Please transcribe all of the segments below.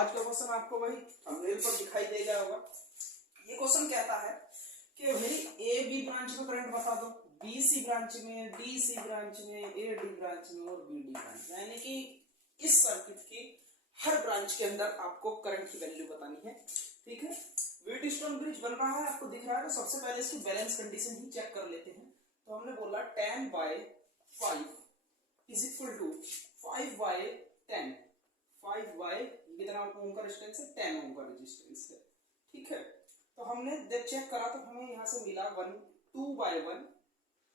आज का क्वेश्चन आपको वही थंबनेल पर दिखाई दे गया होगा। ये क्वेश्चन कहता है कि भाई ए बी ब्रांच में करंट बता दो, बी सी ब्रांच में, डी सी ब्रांच में, ए डी ब्रांच में और बी डी ब्रांच में, यानी कि इस सर्किट की हर ब्रांच के अंदर आपको करंट की वैल्यू बतानी है। ठीक है, व्हीटस्टोन ब्रिज बन रहा है, आपको दिख रहा है। तो सबसे पहले इसकी बैलेंस कंडीशन ही चेक कर लेते हैं। तो हमने बोला 10/5 इज इक्वल टू 5/10। 5 कितना ओम का रेजिस्टेंस है, 10 ओम का रेजिस्टेंस है। ठीक है, तो हमने जब चेक करा तो हमें यहाँ से मिला 2/1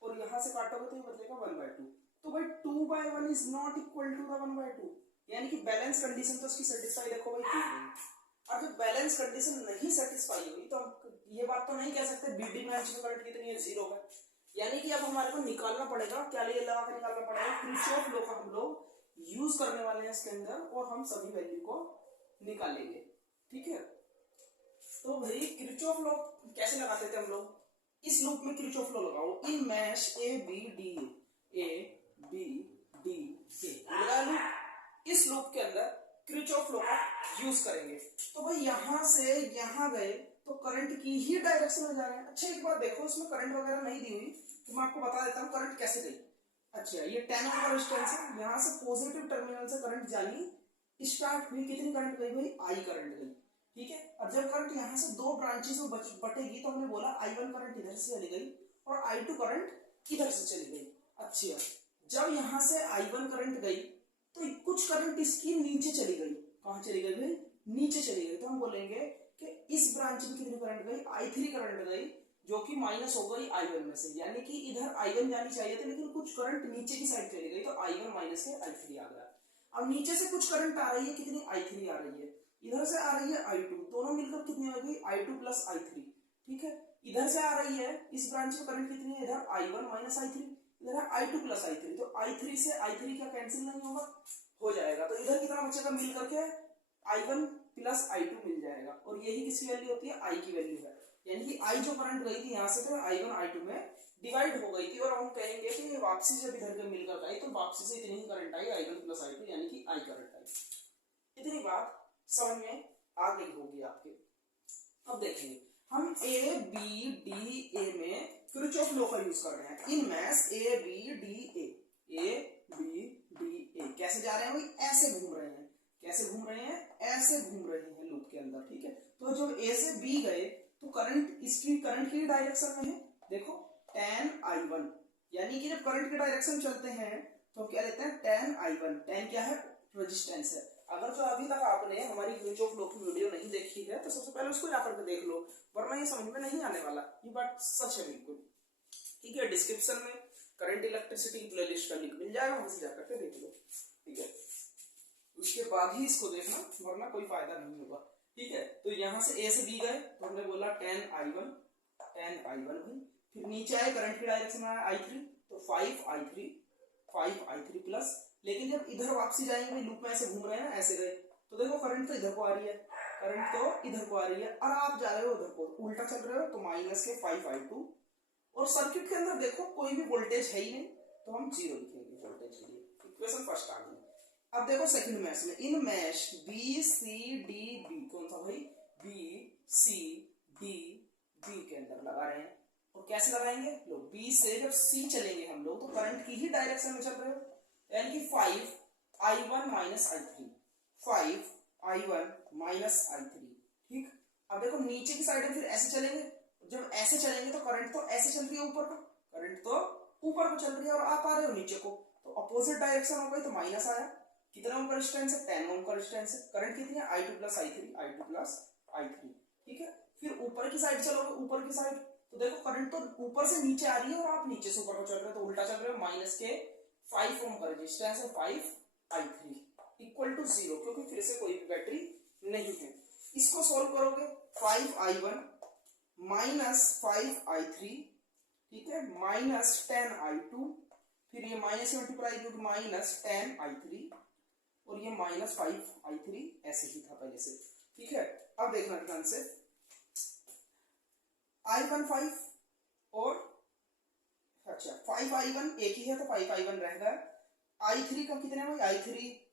और यहाँ से काटोगे तो ये बचेगा 1/2। तो भाई 2/1 is not equal to the 1/2, यानी कि बैलेंस कंडीशन तो उसकी सेटिस्फाई देखो भाई की गई। और जब बैलेंस कंडीशन नहीं सेटिस्फाई हुई तो हम ये बात तो नहीं कह सकते बीडी ब्रांच में करंट कितनी है, 0 है। यानी कि अब हमारे को निकालना पड़ेगा, क्या लिए लगा के निकालना पड़ेगा, किरचॉफ लॉ का हम लोग यूज करने वाले हैं इसके अंदर और हम सभी वैल्यू को निकालेंगे। ठीक है, तो भाई किरचॉफ लॉ कैसे लगाते थे हम लोग, इस लूप में किरचॉफ लॉ लगाओ। इन मैश ए बी डी के लगा लूप, इस लूप के अंदर किरचॉफ लॉ का यूज करेंगे। तो भाई यहां से यहां गए तो करंट की ही डायरेक्शन में जा रहे हैं। अच्छा एक बार देखो, इसमें करंट वगैरह नहीं दी हुई तो मैं आपको बता देता हूँ करंट कैसे गई। अच्छा, ये 10 ओम का रेजिस्टेंस है, यहाँ से पॉजिटिव टर्मिनल से करंट जानी स्टार्ट हुई। कितनी करंट गई भाई, आई करंट गई। ठीक है, और जब करंट यहाँ से दो ब्रांचेस में बटेगी तो हमने बोला I1 करंट इधर से चली गई और I2 करंट इधर से चली गई। अच्छा, जब यहाँ से I1 करंट गई तो कुछ करंट इसकी नीचे चली गई। कहाँ चली गई भाई, नीचे चली गई। तो हम बोलेंगे कि इस ब्रांच में कितनी करंट गई, I3 करंट गई, जो कि माइनस हो गई I1 में से। यानी कि इधर I1 जानी चाहिए थी लेकिन कुछ करंट नीचे की साइड चली गई तो I1 माइनस के I3 आ गया। अब नीचे से कुछ करंट आ रही है, कितनी I3 आ रही है, इधर से आ रही है I2, दोनों मिलकर कितनी हो गई I2 प्लस I3। ठीक है, इधर से आ रही है, इस ब्रांच में करंट कितनी है, इधर I1 माइनस I3, इधर है I2 प्लस I3। तो I3 से I3 क्या कैंसिल नहीं होगा, हो जाएगा। तो इधर कितना बचेगा, मिल करके I1 प्लस I2 मिल जाएगा। और यही किसकी वैल्यू होती है, I की वैल्यू है। यानी कि I जो करंट गई थी यहाँ से तो I1 I2 में डिवाइड हो गई थी। और हम कहेंगे कि ये वापसी जब इधर के मिलकर आई तो वापसी से इतनी ही current I, I1 plus I2, यानी कि I करंट आई। इतनी बात समझ में आ गई होगी आपके। अब देखेंगे हम ए बी डी ए में किरचॉफ लॉ का यूज कर रहे हैं। In mesh A B D A कैसे जा रहे हैं भाई, ऐसे घूम रहे हैं। कैसे घूम रहे हैं, ऐसे घूम रहे हैं लूप के अंदर। ठीक है, तो जब ए से बी गए तो करंट इसकी करंट की डायरेक्शन में है। देखो 10I1, यानी कि जब करंट की डायरेक्शन चलते हैं तो क्या लेते हैं 10I1। 10 क्या है, रेजिस्टेंस है। अगर जो अभी तक आपने हमारी किरचॉफ लॉ की वीडियो नहीं देखी है तो सबसे पहले उसको जाकर के देख लो, वरना ये समझ में नहीं आने वाला। ये बात सच है बिल्कुल। ठीक है, डिस्क्रिप्शन में करंट इलेक्ट्रिसिटी की प्लेलिस्ट का लिंक मिल जाएगा, वहां से जाकर के देख लो। ठीक है, उसके बाद ही इसको देखना, वरना कोई फायदा नहीं होगा। ठीक है, तो यहाँ से ए से बी गए तो हमने बोला 10I1 भाई, फिर नीचे आए करंट की डायरेक्शन में आया I3 तो 5I3 प्लस। लेकिन जब इधर वापसी जाएंगे, लूप में ऐसे घूम रहे हैं, ऐसे गए तो देखो करंट तो इधर को आ रही है, करंट तो इधर को आ रही है और आप जा रहे हो उधर को, उल्टा चल रहे हो तो माइनस के 5I2। और सर्किट के अंदर देखो कोई भी वोल्टेज है ही नहीं तो हम 0 लिखेंगे वोल्टेज के लिए। इक्वेशन फर्स्ट आ गई। अब देखो सेकंड मैश में, in mesh B C D B, कौन सा भाई, बी सी डी बी के अंदर लगा रहे हैं। और कैसे लगाएंगे, लो बी से जब सी चलेंगे हम लोग तो करंट की ही डायरेक्शन में चल रहे हो, यानी कि 5I1 minus I3, 5I1 minus I3। ठीक, अब देखो नीचे की साइड में फिर ऐसे चलेंगे, जब ऐसे चलेंगे तो करंट तो ऐसे चल रही है ऊपर को, करंट तो ऊपर को चल रही है और आप आ रहे हो नीचे को, तो अपोजिट डायरेक्शन हो गई तो माइनस आया। कितना ओम का रेजिस्टेंस है, 10 ओम का रेजिस्टेंस है। करंट कितनी है, I2 प्लस I3। ठीक है, फिर ऊपर की साइड चलोगे, ऊपर की साइड तो देखो करंट तो ऊपर से नीचे आ रही है और आप नीचे से ऊपर को चल रहे हो तो उल्टा चल रहे हो। माइनस के 5 ओम का रेजिस्टेंस है, 5I3 इक्वल टू 0, क्योंकि फिर से कोई भी बैटरी नहीं है। इसको सोल्व करोगे 5I1 माइनस 5I3, ठीक है, माइनस 10I2, फिर ये minus multiply two minus 10I3 और ये माइनस 5I3 ऐसे ही था पहले से। ठीक है, अब देखना ध्यान से, I1 5 और अच्छा 5I1 एक ही है तो 5I1 रहेगा। I3 का कितने में, I3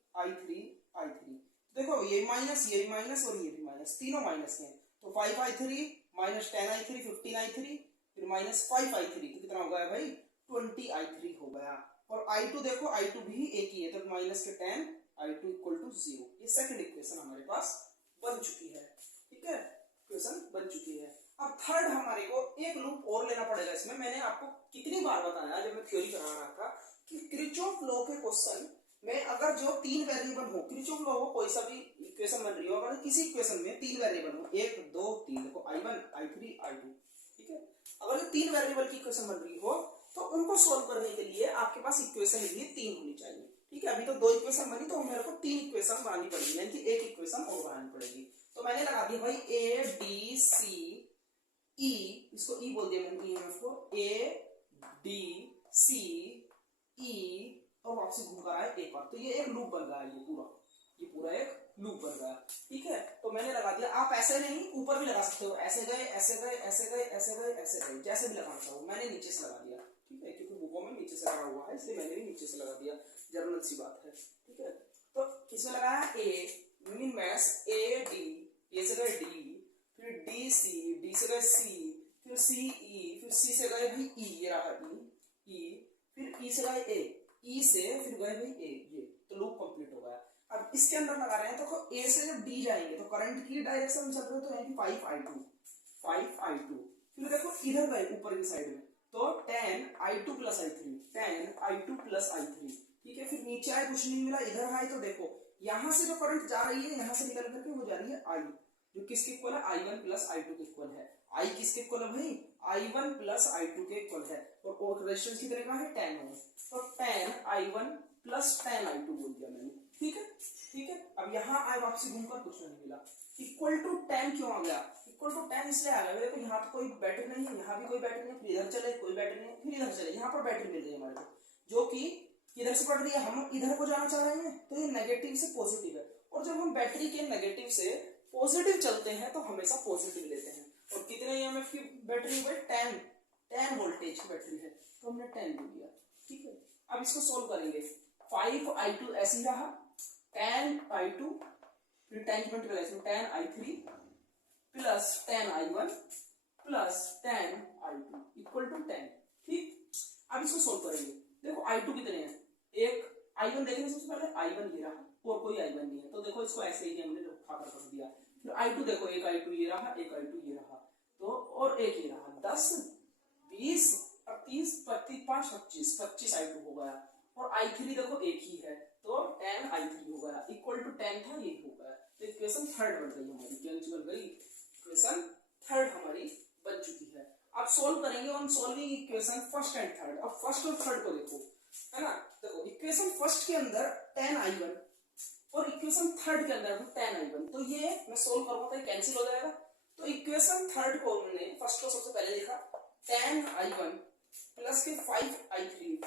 देखो ये माइनस और ये भी माइनस, तीनों माइनस के हैं, तो 5i3 माइनस 10i3 15i3 फिर माइनस 5i3, तो कितना हो गया भाई 20i3 हो गया। और i2 देखो, i2 भी एक ही है, तो माइनस के 10 i2 इक्वल टू 0। ये सेकंड इक्वेशन हमारे पास बन चुकी है, ठीक है, इक्वेशन बन चुकी है। अब थर्ड हमारे को एक लूप और लेना पड़ेगा इसमें। मैंने आपको कितनी बार बताया जब मैं थ्योरी करा रहा था कि किरचॉफ लॉ के क्वेश्चन में अगर जो तीन वेरिएबल हो, किरचॉफ लॉ को कोई सा भी इक्वेशन बन रही हो, अगर किसी इक्वेशन में तीन वेरिएबल हो, 1 2 3, देखो i1 i3 i2, ठीक है, अगर ये तीन वेरिएबल की इक्वेशन बन रही हो तो उनको सोल्व करने के लिए आपके पास इक्वेशन भी तीन होनी चाहिए, ठीक है। अभी तो दो इक्वेशन बनी, तो मेरे को तीन इक्वेशन बनानी पड़ेगी, यानी कि एक इक्वेशन और बनानी पड़ेगी। तो मैंने लगा दिया भाई ए बी सी ई, इसको ई बोल दिया मैंने, ईएमएफ को ए डी सी ई, और वापसी घूम कर आए एक बार, तो ये एक लूप बन रहा है, ये पूरा एक लूप बन रहा है, ठीक है। तो मैंने लगा दिया, आप ऐसे नहीं ऊपर भी लगा सकते हो, ऐसे गए ऐसे गए ऐसे गए ऐसे गए ऐसे गए, जैसे भी लगाना चाहो। मैंने नीचे से लगा दिया, ठीक है, क्योंकि बुकों में नीचे से लगा हुआ है, इसलिए मैंने भी नीचे से लगा दिया, जनरल सी बात है, ठीक है। तो किसमें लगाया, ए मीन मैथ्स ए डी, ए से गए डी, फिर डी से गए सी, फिर सी ई, फिर सी से गए भाई ई, ये रहा ई, फिर ई से गए ए, ई से फिर गए भाई ए, ये तो लूप कंप्लीट हो गया। अब इसके अंदर लगा रहे हैं तो ए से जब डी जाएंगे तो करंट की डायरेक्शन चल रही है, तो यानी 5i2, फिर देखो इधर गए ऊपर की साइड में, तो 10i2 प्लस i3, ठीक है। फिर नीचे आए कुछ नहीं मिला, इधर आए तो देखो यहां से जो करंट जा रही है, यहां से निकल करके वो जा रही है आई, जो किसके इक्वल है, i1 प्लस i2 के इक्वल है। आई किसके इक्वल है भाई, i1 प्लस i2 के इक्वल है, और रेजिस्टेंस कितने का है 10 ओम, तो 10i1 प्लस 10i2 बोल दिया मैंने, ठीक है, ठीक है। अब यहाँ आए वापसी घूमकर कुछ नहीं मिला, इक्वल टू 10 क्यों आ गया, इक्वल टू 10 इसलिए आ गया, देखो यहाँ तो कोई बैटरी नहीं है, यहाँ भी कोई बैटरी नहीं, फिर इधर चले कोई बैटरी नहीं, फिर इधर चले, यहाँ पर बैटरी मिल रही है हमारे को, जो कि इधर से पड़ रही है, हम इधर को जाना चाह रहे हैं, तो ये नेगेटिव से पॉजिटिव है, और जब हम बैटरी के नेगेटिव से पॉजिटिव चलते हैं तो हमेशा पॉजिटिव लेते हैं। और कितने ईएमएफ की बैटरी है, 10 वोल्टेज की बैटरी है, तो हमने 10 ले लिया, ठीक है। अब इसको सोल्व करेंगे, 5i2 ऐसे ही रहा, 10i2 फिर 10 की multiply 10i3 plus 10i1 plus 10i2 equal to 10, ठीक। अब इसको सोल्व करेंगे, देखो i2 कितने हैं, एक i1 देखेंगे सबसे पहले, i1 ये रहा, और कोई i1 नहीं है, तो देखो इसको ऐसे ही हमने उठा कर रख दिया। फिर i2 देखो, एक i2 ये रहा, एक i2 ये रहा, तो और एक ये रहा, 10 20 30 5 25 i2 हो गया, और i3 देखो एक ही है, तो 10i3 हो गया, इक्वल टू 10 था, ये हो गया। तो इक्वेशन थर्ड बन गई हमारी, क्या बन गई, इक्वेशन थर्ड हमारी बन चुकी है। अब सोल्व करेंगे on solving equation first and third. अब फर्स्ट और थर्ड को देखो, है ना, देखो इक्वेशन फर्स्ट के अंदर 10i1 और इक्वेशन थर्ड के अंदर 10i1, तो ये मैं सोल्व करूंगा तो कैंसिल हो जाएगा। तो इक्वेशन थर्ड को हमने फर्स्ट को सबसे पहले लिखा 10i1 प्लस के 5i3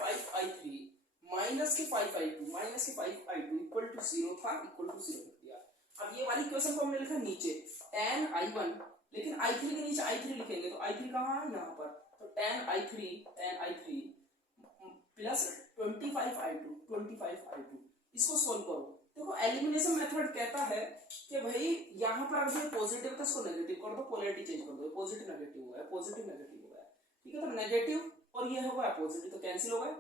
माइनस के 5i2 इक्वल टू 0 था, इक्वल टू 0 कर दिया। अब ये वाली इक्वेशन को हमने लिखा नीचे 10i1, लेकिन i3 के नीचे i3 लिखेंगे, तो i3 कहाँ है, यहाँ पर, तो 10i3 प्लस 25i2 इसको सोल्व करो। देखो एलिमिनेशन मेथड कहता है कि भाई यहाँ पर अगर ये पॉजिटिव है तो इसको नेगेटिव कर दो, पोलैरिटी चेंज कर दो, पॉजिटिव नेगेटिव हो गया, पॉजिटिव नेगेटिव हो गया, ठीक है। तो नेगेटिव और ये हो गया पॉजिटिव, तो कैंसिल हो गया,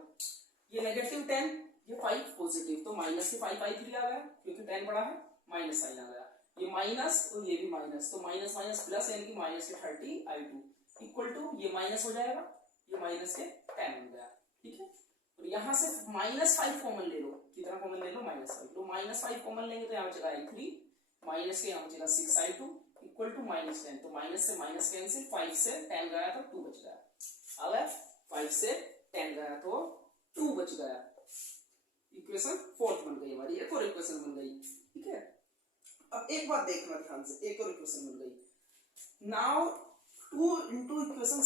ये नेगेटिव 10 ये 5 पॉजिटिव, तो माइनस के 5i3 आ गया, क्योंकि 10 बड़ा है, माइनस साइन आ गया, ये माइनस और ये भी माइनस, तो माइनस माइनस प्लस, यानी कि माइनस के 30i2 इक्वल टू, ये माइनस हो जाएगा, ये माइनस के 10 हो गया, ठीक है। और यहाँ से -5 कॉमन ले लो, कितना कॉमन ले लो, -5, तो -5 कॉमन लेंगे तो यहाँ बचेगा i3, माइनस के यहाँ बचेगा 6i2 इक्वल टू -10, तो माइनस से माइनस कैंसिल, 5 से 10 गया तो 2 बच गया, अब 5 से 10 गया तो 2 बच गया, इक्वेशन फोर्थ बन गई हमारी, एक और इक्वेशन बन गई, ठीक है। अब एक बात देखना ध्यान से, एक और इक्वेशन बन गई, नाउ 2 इंटू इक्वेशन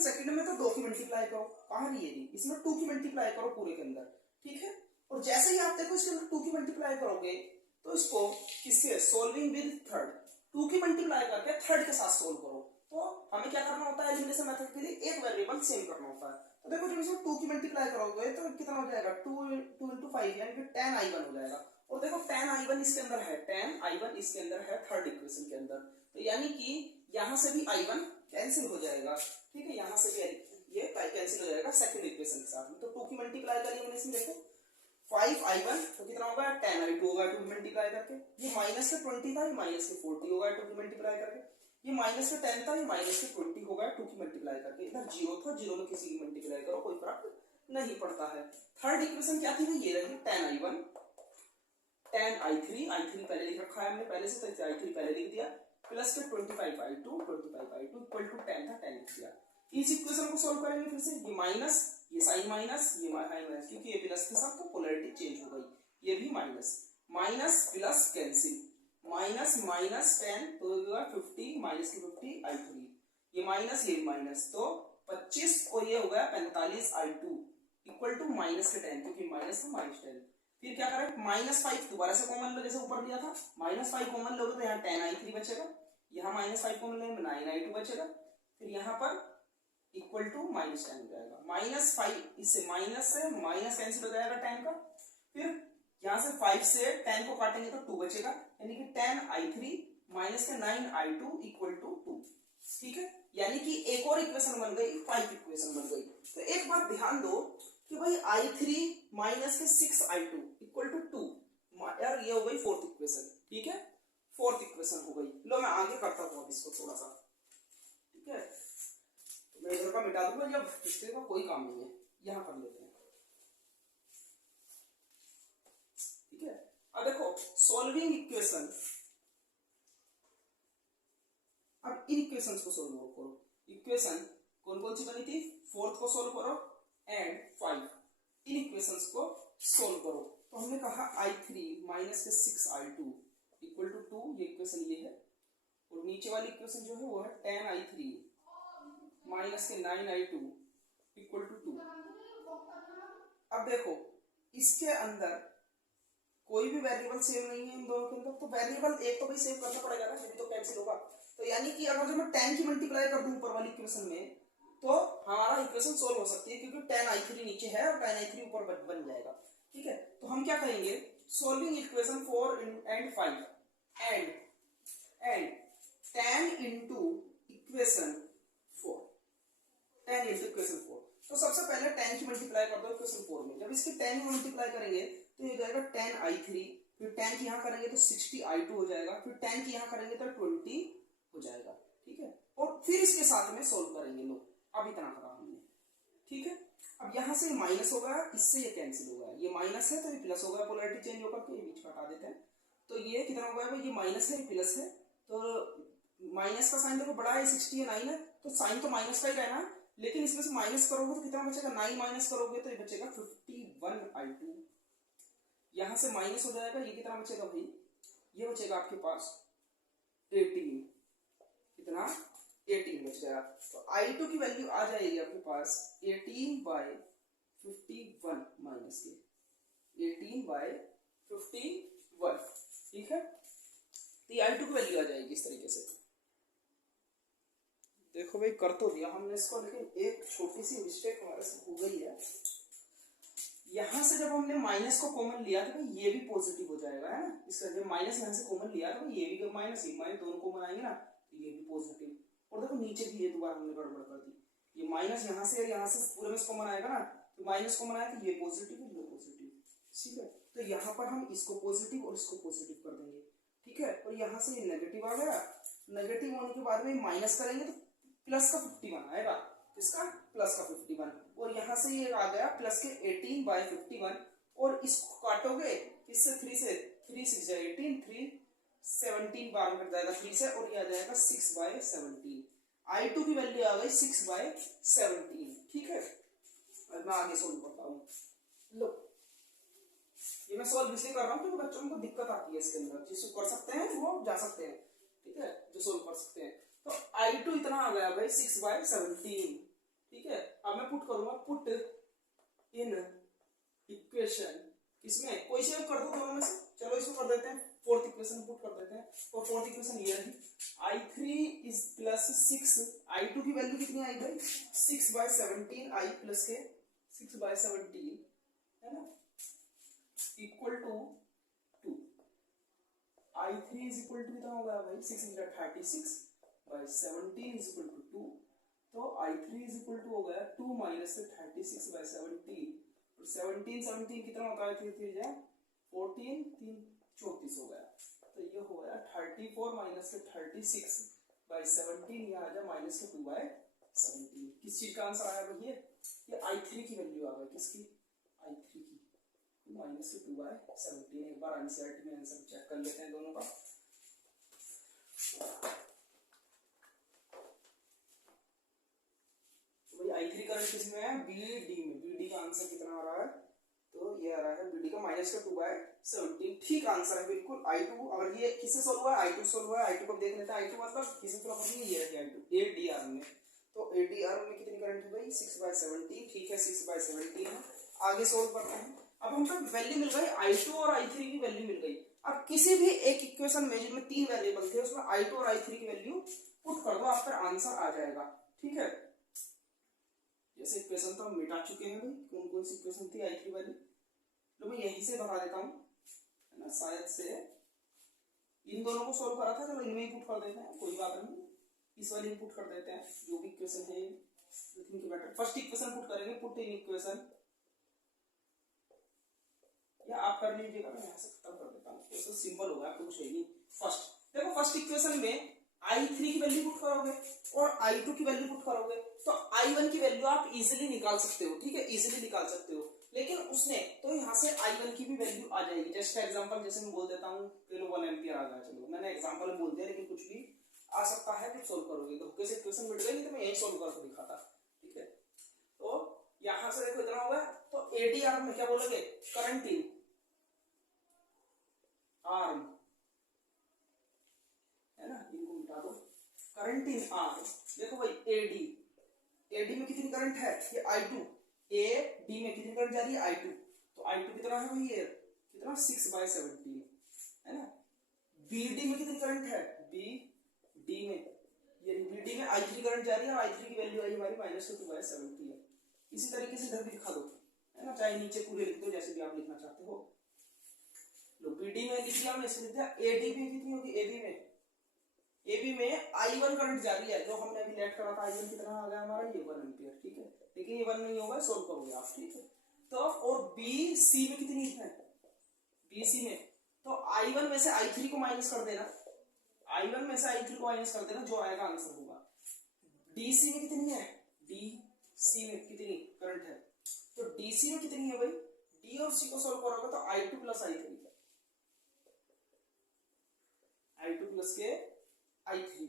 सेकंड में तो 2 की मल्टीप्लाई करो, कहाँ रही है, इसमें 2 की मल्टीप्लाई करो पूरे के अंदर, ठीक है। और जैसे ही आप देखो इसके अंदर 2 की मल्टीप्लाई करोगे तो इसको किससे, सोल्विंग विद थर्ड, 2 की मल्टीप्लाई करके थर्ड के साथ सोल्व करो। तो हमें क्या करना होता है एलिमिनेशन मेथड के लिए, एक वेरिएबल सेम करना होता है। तो देखो जब इसमें 2 की मल्टीप्लाई करोगे तो कितना हो जाएगा, 2 into 5 यानी कि 10i1 हो जाएगा, और देखो tan i1 इसके अंदर है, tan i1 इसके अंदर है थर्ड इक्वेशन के अंदर, तो यानी कि यहां से भी i1 कैंसिल हो जाएगा, ठीक है, यहां से भी ये कैंसिल हो जाएगा सेकंड इक्वेशन के साथ में। तो 2 की मल्टीप्लाई करिए मैंने इसमें, देखो 5i1 तो कितना होगा 10i2 होगा 2 की मल्टीप्लाई करके, ये माइनस के 20 था, ये माइनस के 40 होगा 2 की मल्टीप्लाई करके, ये माइनस के 10 था, ये माइनस के 20 होगा 2 की मल्टीप्लाई करके, इधर 0 था, 0 में किसी की मल्टीप्लाई करो कोई फर्क नहीं पड़ता है। थर्ड इक्वेशन क्या थी, ये रही 10i1 10i3, i3 पहले लिख रखा है हमने पहले से, तो i3 पहले लिख दिया, प्लस के 25i2 इक्वल टू 10 था 10 लिख दिया। इस इक्वेशन को सॉल्व करेंगे फिर से, ये माइनस, ये साइन माइनस, ये माइनस, क्योंकि ये प्लस के साथ तो पोलैरिटी चेंज हो गई, ये भी minus, minus plus cancel, minus minus 10 तो 50 माइनस की 50 i3, ये माइनस ये माइनस, तो 25 और ये हो गया 45 i2 इक्वल टू माइनस के 10, क्योंकि माइनस था माइनस 10। फिर क्या करें, -5 दोबारा से कॉमन लो, जैसे ऊपर दिया था -5 कॉमन लोगे तो यहाँ 10i3 बचेगा, यहाँ -5 कॉमन लेंगे 9i2 बचेगा, फिर यहाँ पर इक्वल टू -10 हो जाएगा, -5 इससे माइनस से माइनस कैंसिल हो जाएगा 10 का, फिर यहाँ से 5 से 10 को काटेंगे तो 2 बचेगा, यानी कि 10i3 माइनस के 9i2 इक्वल टू 2, ठीक है, यानी कि एक और इक्वेशन बन गई, 5 इक्वेशन बन गई। तो एक बात ध्यान दो कि भाई i3 माइनस के 6i2 इक्वल टू 2, यार ये हो गई फोर्थ इक्वेशन, ठीक है, फोर्थ इक्वेशन हो गई। लो मैं आगे करता हूँ अब इसको थोड़ा सा, ठीक है, मैं इधर का मिटा दूंगा, जब हिस्ट्री का कोई काम नहीं है, यहां कर लेते हैं, ठीक है। अब देखो सॉल्विंग इक्वेशन, अब इन इक्वेशंस को सोल्व करो, इक्वेशन कौन कौन सी बनी थी, फोर्थ को सोल्व करो एंड 5, इन इक्वेशंस को सोल्व करो। तो हमने कहा i3 माइनस के 6i2 इक्वल टू 2, ये इक्वेशन ये है, और नीचे वाली इक्वेशन जो है वो है 10i3 माइनस के 9i2 इक्वल टू 2। अब देखो इसके अंदर कोई भी वेरिएबल सेव नहीं है इन दोनों के अंदर, तो वेरिएबल एक तो भाई सेव करना पड़ेगा ना, नहीं तो कैंसिल होगा। तो यानी कि अगर जो मैं 10 की मल्टीप्लाई कर दूं ऊपर वाली इक्वेशन में, तो हमारा इक्वेशन सोल्व हो सकती है, क्योंकि 10i3 नीचे है और 10i3 ऊपर बन जाएगा, ठीक है। तो हम क्या करेंगे, solving equation 4 and 5 and 10 into equation 4, 10 into equation 4। तो सबसे पहले 10 की मल्टीप्लाई कर दो इक्वेशन 4 में, जब इसकी 10 की मल्टीप्लाई करेंगे तो ये जाएगा 10i3, फिर 10 की यहाँ करेंगे तो 60i2 हो जाएगा, फिर 10 की यहाँ करेंगे तो 20 हो जाएगा, ठीक है, और फिर इसके साथ में सोल्व करेंगे। लो अब इतना करा हमने, ठीक है। अब यहाँ से माइनस हो गया, इससे ये कैंसिल हो गया, ये माइनस है तो ये प्लस हो गया, पोलैरिटी चेंज होकर के बीच का हटा देते हैं, तो ये कितना हो गया, ये माइनस है ये प्लस है, तो माइनस का साइन देखो बड़ा है 60 है 9 है, तो साइन तो माइनस का ही रहना, लेकिन इसमें से माइनस करोगे तो कितना बचेगा, 9 माइनस करोगे तो ये बचेगा 51i2, यहां से माइनस हो जाएगा, ये कितना बचेगा भाई, ये बचेगा आपके पास 18, कितना 18 बच गया। तो i2 की वैल्यू आ जाएगी आपके पास 18/51 माइनस के 18/51, ठीक है। तो i2 की वैल्यू आ जाएगी इस तरीके से। देखो भाई कर तो दिया हमने इसको, लेकिन एक छोटी सी मिस्टेक हमारे से हो गई है, यहां से जब हमने माइनस को कॉमन लिया तो भाई ये भी पॉजिटिव हो जाएगा, है ना, इसका जब माइनस यहां से कॉमन लिया तो ये भी माइनस दोनों कॉमन आएंगे ना, तो ये भी पॉजिटिव, और देखो नीचे भी ये दोबारा हमने गड़बड़ कर दी, ये माइनस यहाँ से पूरे में कॉमन आएगा ना, तो माइनस कॉमन आया तो ये पॉजिटिव और ये पॉजिटिव, ठीक है। तो यहाँ पर हम इसको पॉजिटिव और इसको पॉजिटिव कर देंगे, ठीक है, और यहाँ से ये नेगेटिव आ गया, नेगेटिव होने के बाद में माइनस करेंगे तो प्लस का 51 आएगा, इसका प्लस का 51, और यहाँ से ये आ गया प्लस के 18/51, और इसको काटोगे इससे 3 से 3 6 18 3 17 बार कट जाएगा 3 से, और ये आ जाएगा 6/17, i2 की वैल्यू आ गई 6/17, ठीक है। अब मैं आगे सोल्व करता हूँ। लो ये मैं सोल्व इसलिए कर रहा हूँ क्योंकि बच्चों को दिक्कत आती है इसके अंदर, जिसको कर सकते हैं वो जा सकते हैं, ठीक है, जो सोल्व कर सकते हैं। तो i2 इतना आ गया भाई 6/17, ठीक है। अब मैं पुट करूंगा, पुट इन इक्वेशन, इसमें कोई से कर दो दोनों में से, चलो इसको कर देते हैं, फोर्थ इक्वेशन पुट कर देते हैं, और फोर्थ इक्वेशन ये है i3 इज प्लस 6, i2 की वैल्यू कितनी आई भाई 6/17, i प्लस के 6/17 है ना, equal to 2, I3 is equal to कितना हो गया भाई 6 into 36 by 17 is equal to 2। तो I3 इज इक्वल टू हो गया 2 माइनस 36 बाई 17। 17 कितना होता है 3 3 14 3 34 हो गया। तो ये हो गया 34 माइनस 36 बाई 17, ये आ जाए माइनस 2 बाई 17। किस चीज का आंसर आया भाई? ये I3 की वैल्यू आ गई। किसकी? I3 की माइनस 2 बाई 17। एक बार एनसीईआरटी में आंसर चेक कर लेते हैं दोनों का। तो भाई I3 करंट किसमें है? BD में। BD का आंसर कितना आ रहा है? तो ये आ रहा है BD का माइनस 2 बाई 17। ठीक आंसर है बिल्कुल। I2 अगर ये किससे सोल्व हुआ है? I2 सोल्व हुआ है। I2 को देख लेते हैं। I2 मतलब किसी तरह पता नहीं, ये है I2 ADR में। तो ADR में कितनी करंट है भाई? 6 बाई 17। ठीक है 6 बाई 17 है। आगे सोल्व करते हैं। अब हमको वैल्यू मिल गई I2 और I3 की वैल्यू मिल गई। अब किसी भी एक इक्वेशन में जिसमें 3 वेरिएबल थे उसमें I2 और I3 की वैल्यू पुट कर दो, आप पर आंसर आ जाएगा। ठीक है, जैसे इक्वेशन तो हम मिटा चुके हैं भाई। कौन कौन सी इक्वेशन थी I3 वाली? तो मैं यहीं से बता देता हूँ, है ना, शायद से इन दोनों को सोल्व करा था। चलो इनमें ही पुट कर देते हैं, कोई बात नहीं। इस वाली में पुट कर देते हैं जो भी इक्वेशन है। Think better first equation put करेंगे, पुट इन इक्वेशन, या आप कर लीजिएगा, मैं यहाँ से खत्म कर देता हूँ। तो सिंपल होगा, आपको कुछ नहीं। फर्स्ट देखो, फर्स्ट इक्वेशन में I3 की वैल्यू पुट करोगे और I2 की वैल्यू पुट करोगे तो I1 की वैल्यू आप इजीली निकाल सकते हो। ठीक है, इजीली निकाल सकते हो। लेकिन उसने तो यहाँ से I1 की भी वैल्यू आ जाएगी। जस्ट एग्जांपल जैसे मैं बोल देता हूँ, चलो 1 एम्पियर आ गया। चलो मैंने एग्जांपल बोल दिया, लेकिन कुछ भी आ सकता है। तो सोल्व करोगे तो कैसे इक्वेशन मिट गई, तो मैं यही सोल्व करके दिखाता। ठीक है, तो यहाँ से देखो इतना होगा। तो ADR में क्या बोलोगे? करंट इन आर्म, है ना, इनको मिटा दो। Current in arm. देखो भाई AD में कितनी करंट है? ये I2। AD में कितनी करंट जा रही है? I2। तो I2 कितना है भाई? ये कितना? 6 बाई 17, है ना। BD में कितनी करंट है? BD में, ये BD में I3 करंट जा रही है और I3 की वैल्यू आई हमारी माइनस 2 बाई 17 है। इसी तरीके से इधर भी दिखा दो, है ना, चाहे नीचे पूरे लिख दो जैसे भी आप लिखना चाहते हो। लो BD में लिख दिया, मैं इसमें लिख दिया। AD में कितनी होगी? AB में I1 करंट जा रही है, जो हमने अभी लेट करा था। I1 कितना आ गया हमारा? ये 1 एम्पियर। ठीक है, लेकिन ये 1 नहीं होगा, सोल्व करोगे आप। ठीक है, तो और BC में कितनी है? BC में तो I1 में से I3 को माइनस कर देना। I1 में से I3 को माइनस कर देना, जो आएगा आंसर होगा। DC में कितनी है? DC में कितनी करंट है? तो DC में कितनी है भाई? D और C को सोल्व करोगे तो I2 प्लस I3 प्लस के I3।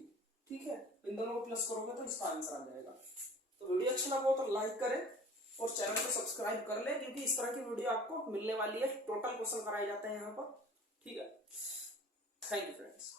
ठीक है, इन दोनों को प्लस करोगे तो इसका आंसर आ जाएगा। तो वीडियो अच्छा लगा हो तो लाइक करें और चैनल को सब्सक्राइब कर लें, क्योंकि इस तरह की वीडियो आपको मिलने वाली है। टोटल क्वेश्चन कराए जाते हैं यहाँ पर। ठीक है, थैंक यू फ्रेंड्स।